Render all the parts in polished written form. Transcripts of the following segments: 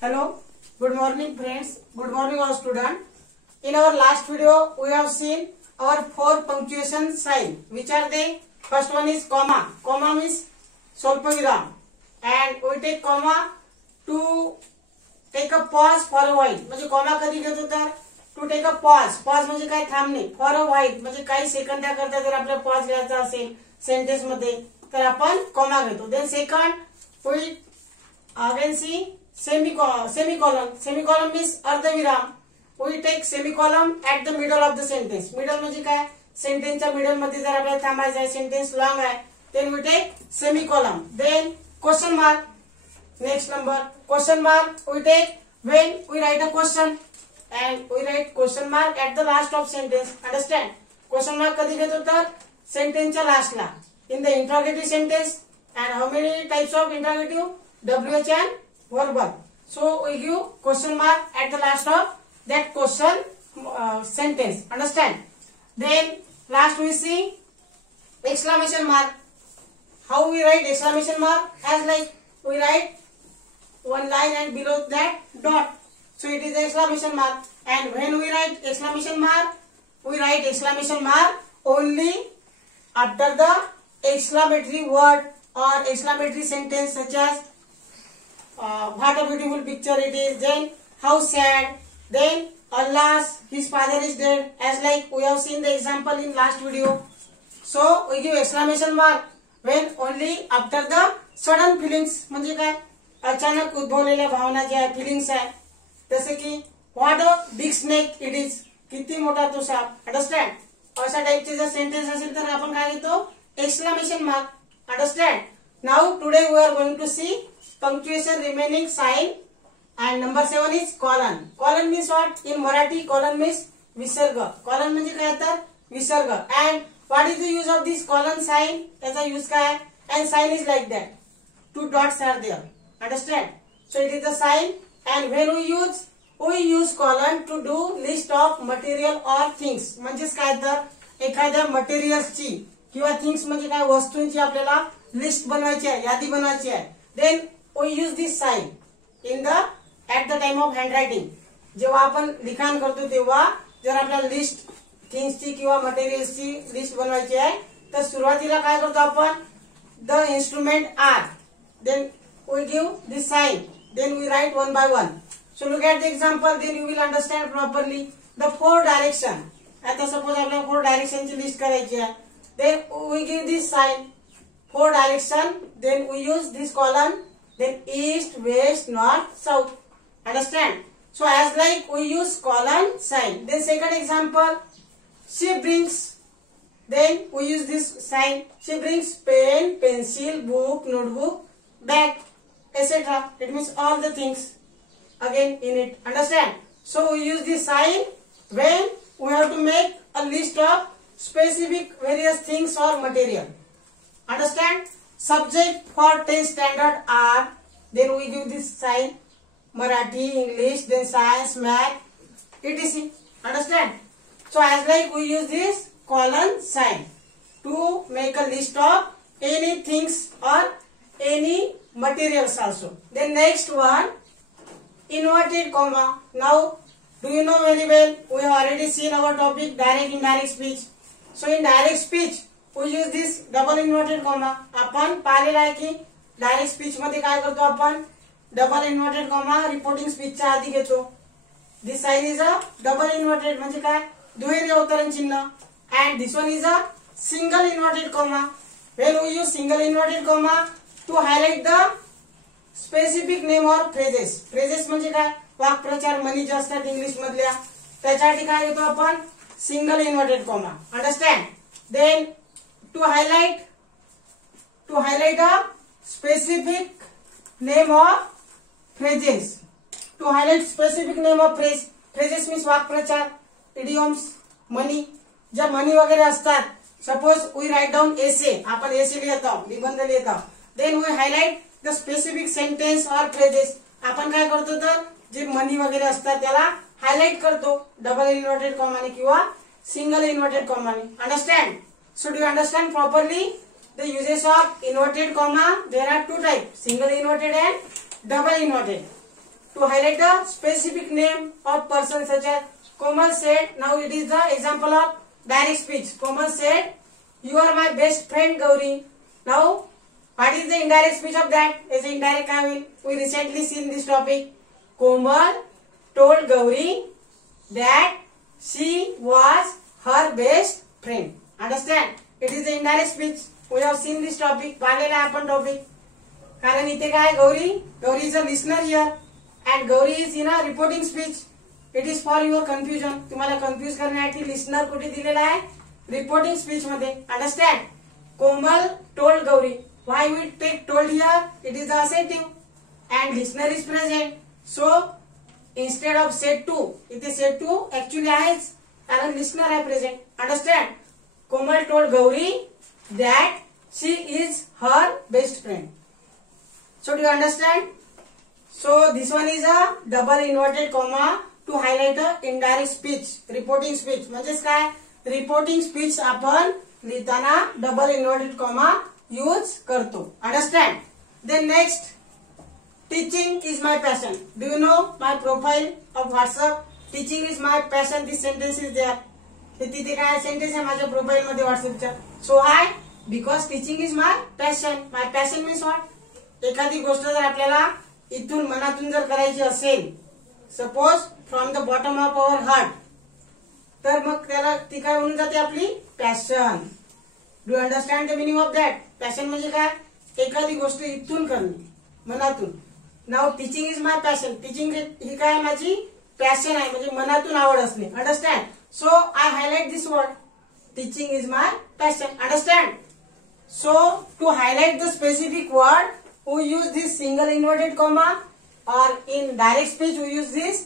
Hello, good morning friends, good morning all students. In our last video, we have seen our 4 punctuation sign. Which are they? First one is comma. Comma means स्वल्पविराम. And we take comma to take a pause for a while. म्हणजे comma कधी घेतो तर to take a pause. Pause म्हणजे काय थांबणे. For a while म्हणजे काही सेकंदाकरता जर आपल्याला pause घ्यायचा असेल सेंटेन्स मध्ये तर आपण comma घेतो. Then second we again see semicolon. Semicolon means अर्धविराम. We take semicolon at the middle of the sentence. Middle म्हणजे काय सेंटेन्सच्या मिडल मध्ये जर आपल्याला थांबायचं आहे सेंटेन्स लॉंग आहे then we take semicolon. Then question mark. Next number question mark we take when we write a question and we write question mark at the last of sentence. Understand? Question mark कधी घेतो तर सेंटेन्सच्या लास्टला. In the interrogative sentence and how many types of interrogative? WH and verbal. So we give question mark at the last of that question sentence. Understand? Then last we see exclamation mark. How we write exclamation mark? As like we write one line and below that dot. So it is the exclamation mark. And when we write exclamation mark, we write exclamation mark only after the exclamatory word or exclamatory sentence such as what a beautiful picture it is, then how sad, then alas his father is dead, as like we have seen the example in last video. So we give exclamation mark when only after the sudden feelings. म्हणजे काय अचानक उद्भवलेल्या भावना ज्या आहे feelings आहे जसे की what a big snake it is, किती मोठा तो साप. अंडरस्टँड? अशा टाइपचे जर सेंटेन्स असेल तर आपण काय घेतो exclamation mark. Understand? Now today we are going to see punctuation remaining sign and number 7 is colon. Colon means what? In Marathi colon means विसर्ग. colon म्हणजे काय तर विसर्ग. And what is the use of this colon sign? त्याचा use काय? And sign is like that. 2 dots are there. Understand? So it is the sign and when we use colon to do list of material or things. म्हणजेच काय तर एखाद्या मटेरियल्सची किंवा things म्हणजे काय वस्तूंची आपल्याला लिस्ट बनवायची आहे, यादी बनवायची आहे. Then we use this sign in the at the time of hand writing. जेव्हा आपण लिखाण करतो तेव्हा जर आपल्याला लिस्ट थिंग्सची किंवा मटेरियल्सची लिस्ट बनवायची आहे तर सुरुवातीला काय करतो आपण the instrument are, then we give this sign, then we write one by one. So look at the example, then you will understand properly the 4 direction. आता सपोज आपल्याला 4 डायरेक्शनची लिस्ट करायची आहे. Then we give this sign 4 direction. Then we use this column. Then east, west, north, south. Understand? So as like we use column sign. Then second example, she brings. Then we use this sign. She brings pen, pencil, book, notebook, bag, etc. It means all the things again in it. Understand? So we use this sign when we have to make a list of specific various things or material. Understand? Subject for 10 standard are, then we give this sign Marathi, English, then science, math, etc. Understand? So as like we use this colon sign to make a list of any things or any materials also. Then next one, inverted comma. Now do you know very well, we have already seen our topic direct indirect speech. So in direct speech we use this double inverted comma. आपण पाहिलेला आहे की direct speech मध्ये काय करतो आपण double inverted comma reporting स्पीचच्या आधी घेतो. This sign is a double inverted म्हणजे काय दुहेरी अवतरण चिन्ह. And this one is a single inverted comma. When we use single inverted comma to highlight the specific name or phrases. Phrases म्हणजे काय वाक्प्रचार म्हणी जे असतात इंग्लिश मधल्या त्याच्यासाठी काय घेतो आपण single inverted comma. Understand? Then to highlight a specific name of phrases. To highlight specific name of phrase. Phrases means वाक्प्रचार, idioms, म्हणी. ज्या म्हणी वगैरे असतात. Suppose we write down essay. आपण essay लिहित आहोत, निबंध लिहित आहोत. Then we highlight the specific sentence or phrases. आपण काय करतो तर जे म्हणी वगैरे असतात त्याला हायलाइट करतो डबल इन्व्हर्टेड कॉमाने किंवा सिंगल इन्व्हर्टेड कॉमाने. Understand? So do you understand properly the uses of inverted comma? There are 2 type, single inverted and double inverted. to highlight the specific name of person such as Komal said. Now it is the example of direct speech. Komal said, "You are my best friend, Gauri." Now, what is the indirect speech of that? Is indirect I will. We recently seen this topic. Komal told Gauri that she was her best friend. Understand? It is the indirect speech. We have seen this topic. पाहिलेला आहे आपण topic. कारण इथे काय Gauri is a listener here and Gauri is in a reporting speech. It is for your confusion. तुम्हाला confuse करण्यासाठी listener कुठे दिलेला आहे? रिपोर्टिंग स्पीच मध्ये. Understand? Komal told Gauri. Why we take told here? It is the assertive and listener is present. So instead of said to, इथे said to actually आहेच कारण listener आहे present. Understand? Komal told Gauri that she is her best friend. So do you understand? So this one is a double inverted comma to highlight a indirect speech, reporting speech. म्हणजेच काय? Reporting speech आपण लिहिताना double inverted comma use करतो. Understand? Then next, teaching is my passion. Do you know my profile of WhatsApp? Teaching is my passion. This sentence is there. तिथे काय sentence आहे माझ्या profile मध्ये व्हॉट्सअपच्या. So hi because teaching is my passion. My passion means what? एखादी गोष्ट जर आपल्याला इथून मनातून जर करायची असेल, suppose from the bottom of our heart, तर मग त्याला ती काय होऊन जाते आपली passion. Do understand the meaning of that? Passion म्हणजे काय? एखादी गोष्ट इथून करणे, मनातून. नाव teaching is my passion. Teaching ही काय माझी पॅशन आहे, म्हणजे मनातून आवड असणे. Understand? So I highlight this word. Teaching is my passion. Understand? So to highlight the specific word we use this single inverted comma, or in direct speech we use this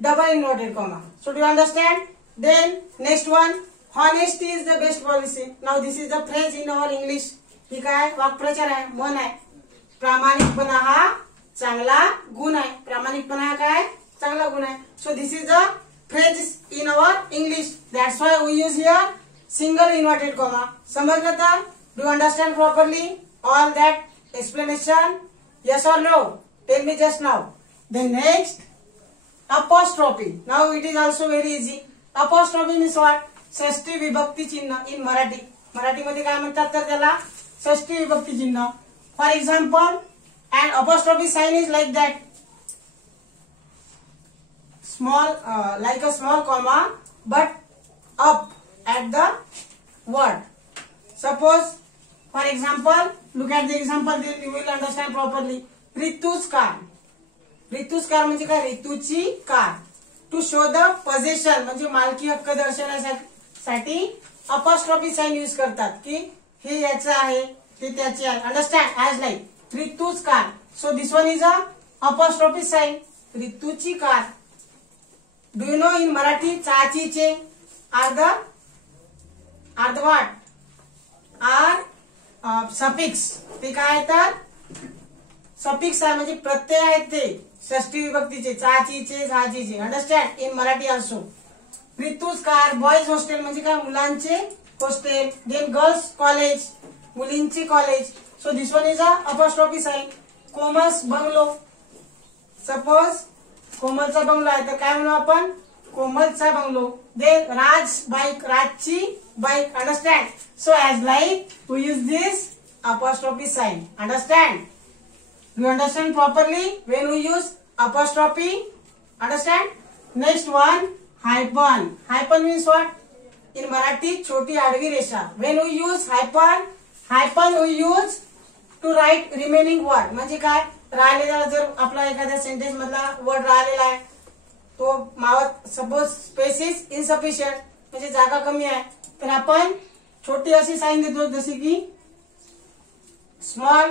double inverted comma. So do you understand? Then next one, honesty is the best policy. Now this is the phrase in our English. ही काय वाक्प्रचार आहे, म्हण आहे. प्रामाणिकपणा हा चांगला गुण आहे. प्रामाणिकपणा हा काय चांगला गुण आहे. So this is the phrase in our English. That's why we use here single inverted comma. समजलं तर? Do you understand properly all that explanation? Yes or no? Tell me just now. Then next, apostrophe. Now it is also very easy. Apostrophe means what? षष्ठी विभक्ती चिन्ह in Marathi. मराठीमध्ये काय म्हणतात तर त्याला षष्ठी विभक्ती चिन्ह. For example, an apostrophe sign is like that. Small, like a small comma, but up at the word. Suppose, for example, look at the example, then you will understand properly. Ritu's car. Ritu's car म्हणजे काय? ऋतूची car. To show the पोझेशन म्हणजे मालकी हक्क दर्शवण्यासाठी apostrophe sign use करतात की हे याचं आहे, ते त्याचे आहे. अंडरस्टँड? ॲज लाईक ऋतूच car. So this one is a apostrophe sign. ऋतूची car. Do you know in Marathi चाचीचे आर व्हॉट? Are suffix. ते काय तर सफिक्स आहे म्हणजे प्रत्यय आहेत ते षष्ठी विभक्तीचे. चाचीचे, झाजीचे. Understand? In Marathi also. Rutu's car. Boys hostel म्हणजे काय? मुलांचे हॉस्टेल. देन गर्ल्स कॉलेज, मुलींचे college. So this one is a apostrophe sign. Komal's bungalow. Suppose कोमलचा बंगलो आहे तर काय म्हणू आपण? कोमलचा बंगलो. Then Raj bike. राजची bike. Understand? So as like we use this apostrophe sign. Understand? Do you understand properly when we use apostrophe? Understand? Next one, hyphen. Hyphen means what? In Marathi, छोटी आडवी रेषा. When we use hyphen we use to write remaining word. म्हणजे काय? राहिलेला जर आपला एखाद्या sentence मधला वर्ड राहिलेला आहे तो मावत, सपोज स्पेस इज इनसफिशियंट म्हणजे जागा कमी आहे, तर आपण छोटी अशी साइन देतो जसे की small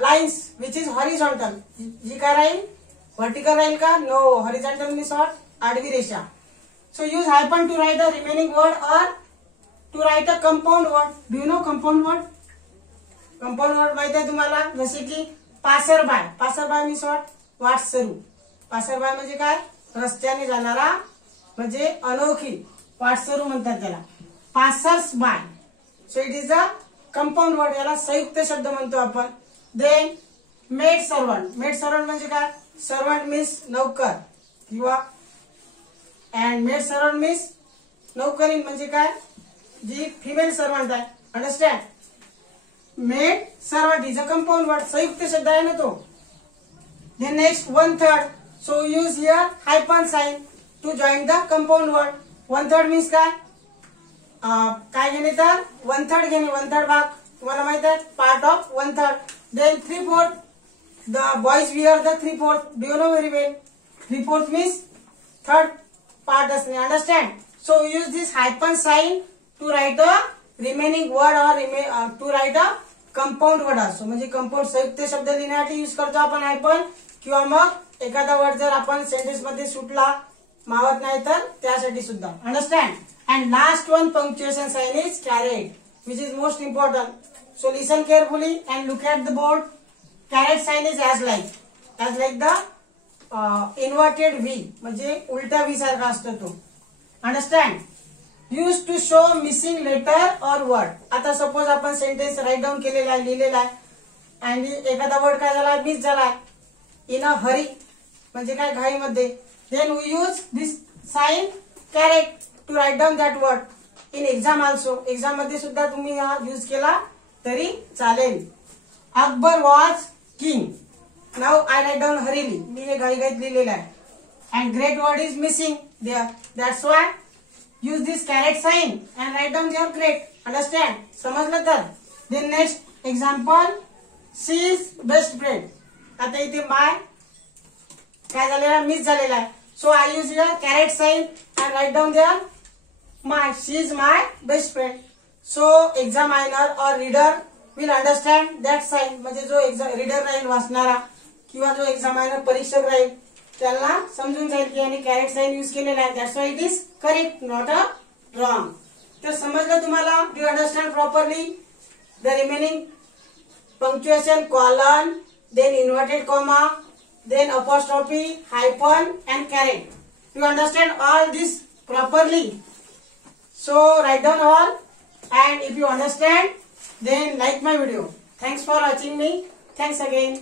lines which is horizontal. जी काय राहील? व्हर्टिकल राहील का? नो. Horizontal means what? आडवी रेषा. So use hyphen to write a remaining word और to write a compound word. Do you know compound word? Compound word माहित आहे तुम्हाला? जसे की पासरबाय. पासरबाय मीन्स व्हॉट? वाटसरू. पासरबाय म्हणजे काय? रस्त्याने जाणारा म्हणजे अनोखी. वाटसरू म्हणतात त्याला. Passers by. So it is a compound word. याला संयुक्त शब्द म्हणतो आपण. Then maid servant. Maid servant म्हणजे काय? सर्वंट मीन्स नौकर किंवा अँड मेड सर्वंट मीन्स नौकरीण म्हणजे काय? जी फिमेल सर्वंट आहे. Understand? Maid servant is a compound word. संयुक्त शब्द आहे ना तो. Then next 1/3. So use here hyphen sign to join the compound word. 1/3 means काय? काय घेणे तर 1/3 घेणे. 1/3 भाग तुम्हाला माहित आहे. Part of 1/3. Then 3/4. The boys wear the 3/4. Do you know very well? 3/4 means third part असणे. Understand? So use this hyphen sign to write a remaining word or to write a compound word also. म्हणजे compound संयुक्त शब्द लिहिण्यासाठी use करतो आपण hyphen, किंवा मग एखादा वर्ड जर आपण सेंटेन्स मध्ये सुटला मावत नाही तर त्यासाठी सुद्धा. Understand? And last one punctuation sign is caret, which is most important. So listen carefully and look at the board. Caret sign is as like the inverted V, म्हणजे उलटा V सारखा असतो तो. Understand? Use to show missing letter or word. आता suppose आपण sentence write down केलेला आहे, लिहिलेला आहे, आणि एखादा वर्ड काय झाला, मिस झाला. इन अ हरी म्हणजे काय? घाईमध्ये. Then we use this sign caret to write down that word. In exam also. Exam मध्ये सुद्धा तुम्ही हा यूज केला तरी चालेल. Akbar was king. Now I write down हरीली. मी हे घाईघाईत लिहिलेलं आहे. And great word is missing there. That's why use this caret sign and write down there great. Understand? समजलं तर? Then next example, she is best friend. आता इथे माय काय झालेला आहे? मिस झालेला आहे. So I use your caret sign and write down there my. She is my best friend. So examiner और reader will understand that sign. म्हणजे जो रीडर राहील वाचणारा किंवा जो एक्झामायनर परीक्षक राहील त्याला समजून जाईल की याने कॅरेट साइन यूज केलेला आहे. That's why it is correct, not a wrong. तर समजलं तुम्हाला? Do understand properly the remaining punctuation? Colon, then inverted comma, then apostrophe, hyphen and caret. Do understand all this properly? So write down all, and if you understand then like my video. Thanks for watching me. Thanks again.